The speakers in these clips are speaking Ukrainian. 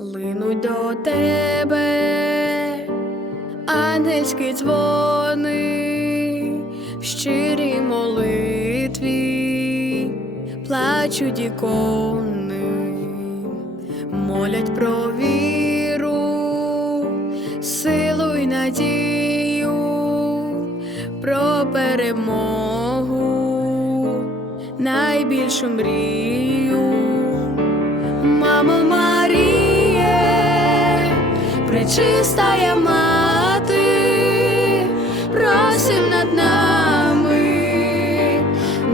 йдуть до тебе, ангельські дзвони в щирій молитві, плачуть ікони, молять про віру, силу й надію, про перемогу, найбільшу мрію. Пречистая мати, просим над нами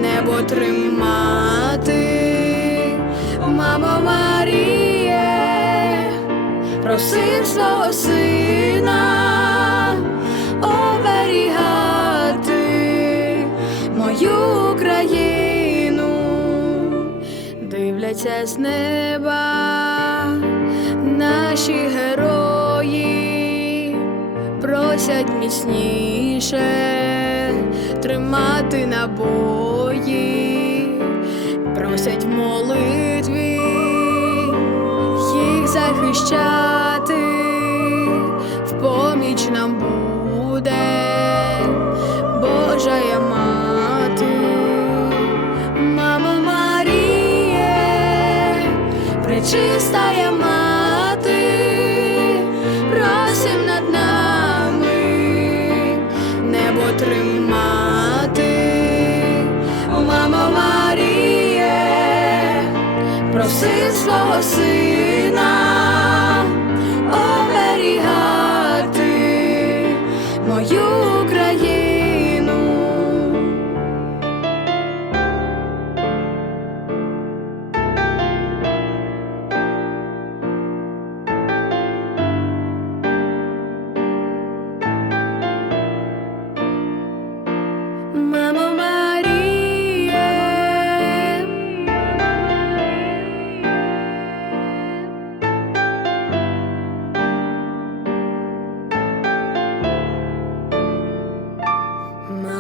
небо тримати, мамо Маріє, просив свого сина оберігати мою країну дивляться з неба наші герої, просять міцніше тримати набої, просять в молитві їх захищати, в поміч нам буде Божая мати. Мамо Маріє, пречистая мати, проси слова сина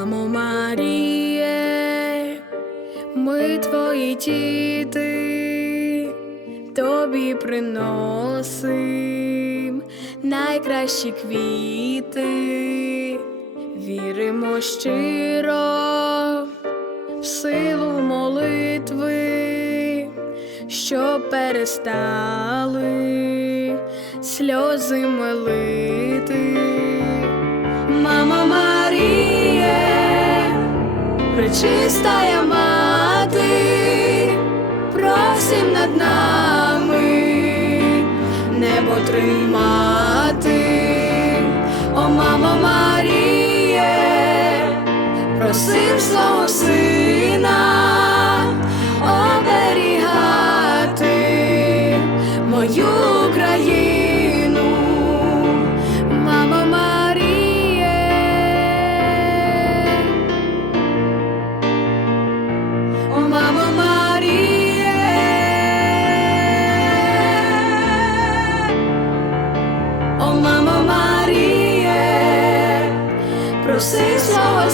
Мамо Маріє, ми твої діти, тобі приносим найкращі квіти, віримо щиро в силу молитви, щоб перестали сльози милити. Мамо Маріє, пречистая мати, просим над нами небо тримати. О, мамо Маріє, просив свого сина оберігати мою проси свого